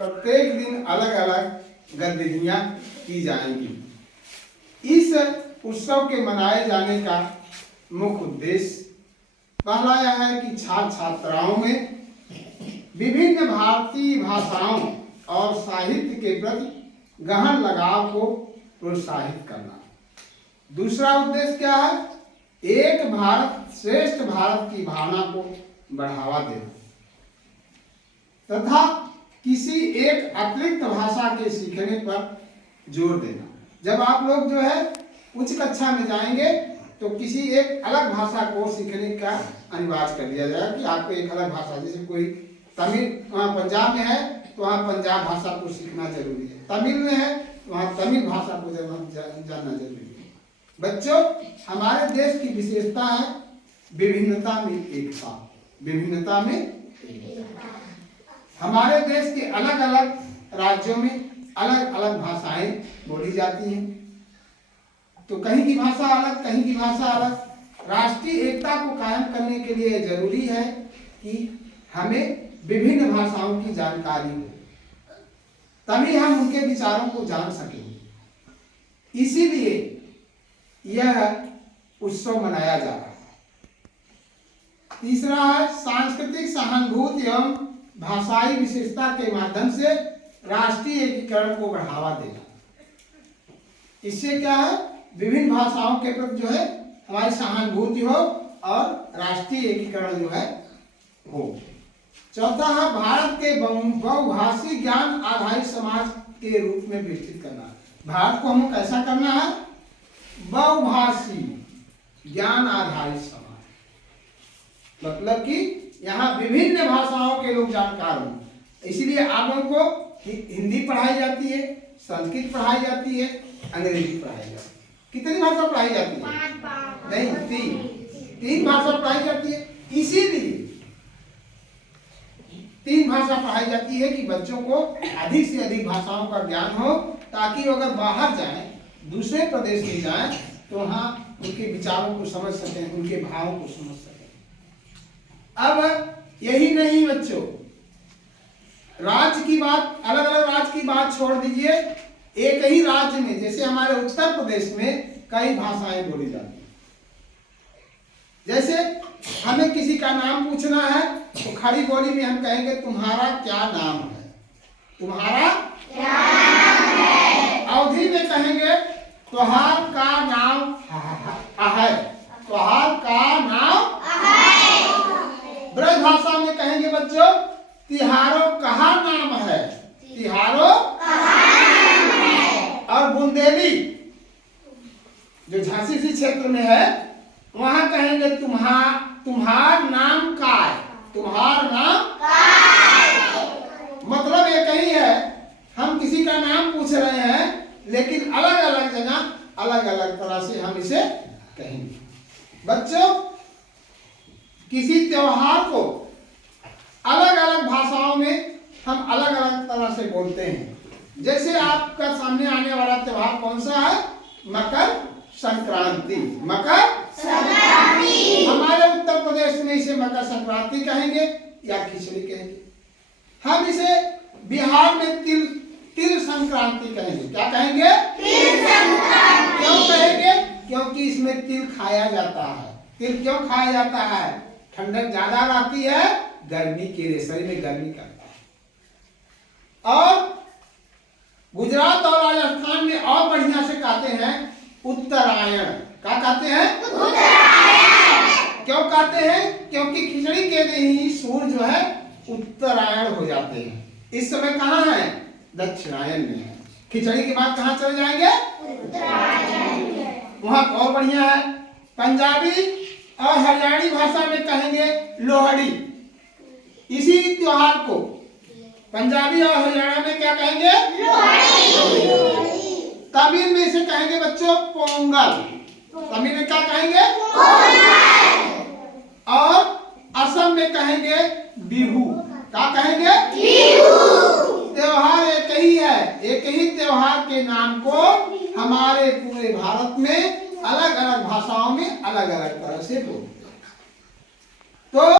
प्रत्येक दिन अलग अलग गतिविधियां की जाएंगी। इस उत्सव के मनाए जाने का मुख्य उद्देश्य पहला यह है कि छात्र छात्राओं में विभिन्न भारतीय भाषाओं और साहित्य के प्रति गहन लगाव को प्रोत्साहित करना। दूसरा उद्देश्य क्या है? एक भारत श्रेष्ठ भारत की भावना को बढ़ावा देना तथा किसी एक अतिरिक्त भाषा के सीखने पर जोर देना। जब आप लोग जो है उच्च कक्षा में जाएंगे तो किसी एक अलग भाषा को सीखने का अनिवार्य कर दिया जाएगा कि आपको एक अलग भाषा, जैसे कोई तमिल वहाँ पंजाब में है तो वहाँ पंजाब भाषा को सीखना जरूरी है, तमिल में है वहाँ तमिल भाषा को जानना जरूरी है। बच्चों, हमारे देश की विशेषता है विभिन्नता में एकता। विभिन्नता में एकता। हमारे देश के अलग अलग राज्यों में अलग अलग भाषाएं बोली जाती हैं, तो कहीं की भाषा अलग, कहीं की भाषा अलग। राष्ट्रीय एकता को कायम करने के लिए जरूरी है कि हमें विभिन्न भाषाओं की जानकारी हो, तभी हम उनके विचारों को जान सकेंगे। इसीलिए यह उत्सव मनाया जा रहा है। तीसरा है सांस्कृतिक सहानुभूति एवं भाषाई विशेषता के माध्यम से राष्ट्रीय एकीकरण को बढ़ावा देना। इससे क्या है? विभिन्न भाषाओं के प्रति जो है हमारी सहानुभूति हो और राष्ट्रीय एकीकरण जो है हो। चौथा है भारत के बहुभाषी ज्ञान आधारित समाज के रूप में विकसित करना। भारत को हमें कैसा करना है? बहुभाषी ज्ञान आधारित समाज, मतलब कि यहाँ विभिन्न भाषाओं के लोग जानकार हों। इसीलिए आप लोगों को हिंदी पढ़ाई जाती है, संस्कृत पढ़ाई जाती है, अंग्रेजी पढ़ाई जाती है। कितनी भाषा पढ़ाई जाती है? नहीं, तीन भाषा पढ़ाई जाती है। इसीलिए तीन भाषा पढ़ाई जाती है कि बच्चों को अधिक से अधिक भाषाओं का ज्ञान हो, ताकि वो अगर बाहर जाएं, दूसरे प्रदेश में जाएं, तो वहाँ उनके विचारों को समझ सकें, उनके भावों को समझ सकें। अब यही नहीं बच्चों, राज्य की बात, अलग अलग राज्य की बात छोड़ दीजिए, एक ही राज्य में जैसे हमारे उत्तर प्रदेश में कई भाषाएं बोली जाती हैं। जैसे हमें किसी का नाम पूछना है तो खड़ी बोली में हम कहेंगे तुम्हारा क्या नाम है? तुम्हारा क्या नाम है? अवधी में कहेंगे तुहार का नाम है। तुहार का नाम है। ब्रज भाषा में कहेंगे बच्चों तिहारो कहा नाम है? तिहारो कहा नाम है। और बुंदेली जो झांसी सी क्षेत्र में है, वहां कहेंगे तुम्हार नाम का है? तुम्हार नाम का है। मतलब एक ही है, हम किसी का नाम पूछ रहे हैं लेकिन अलग अलग जगह अलग अलग तरह से हम इसे कहेंगे। बच्चों, किसी त्योहार को अलग अलग भाषाओं में हम अलग अलग तरह से बोलते हैं। जैसे आपका सामने आने वाला त्योहार कौन सा है? मकर संक्रांति। मकर संक्रांति। हमारे उत्तर प्रदेश में इसे मकर संक्रांति कहेंगे या खिचड़ी कहेंगे। हम इसे बिहार में तिल संक्रांति कहेंगे। क्या कहेंगे? तिल संक्रांति। क्यों कहेंगे? क्योंकि इसमें तिल खाया जाता है। तिल क्यों खाया जाता है? ठंडक ज्यादा रहती है, गर्मी के लिए, शरीर में गर्मी करता है। और गुजरात और राजस्थान में और बढ़िया से कहते हैं उत्तरायण। क्या कहते हैं? उत्तरायण। क्यों कहते हैं? क्योंकि खिचड़ी के दिन ही सूर्य जो है उत्तरायण हो जाते हैं। इस समय कहाँ है? दक्षिणायन में है। खिचड़ी के बाद कहाँ चले जाएंगे? उत्तरायण। वहां और बढ़िया है। पंजाबी और हरियाणी भाषा में कहेंगे लोहड़ी। इसी त्योहार को पंजाबी और हरियाणा में क्या कहेंगे? लोहड़ी। तमिल में इसे कहेंगे बच्चों पोंगल। तमिल में क्या कहेंगे? पोंगल। और असम में कहेंगे बिहू। क्या कहेंगे? बिहू। त्योहार एक ही है। एक ही त्योहार के नाम को हमारे पूरे भारत में अलग अलग भाषाओं में अलग अलग तरह से बोलते हैं। तो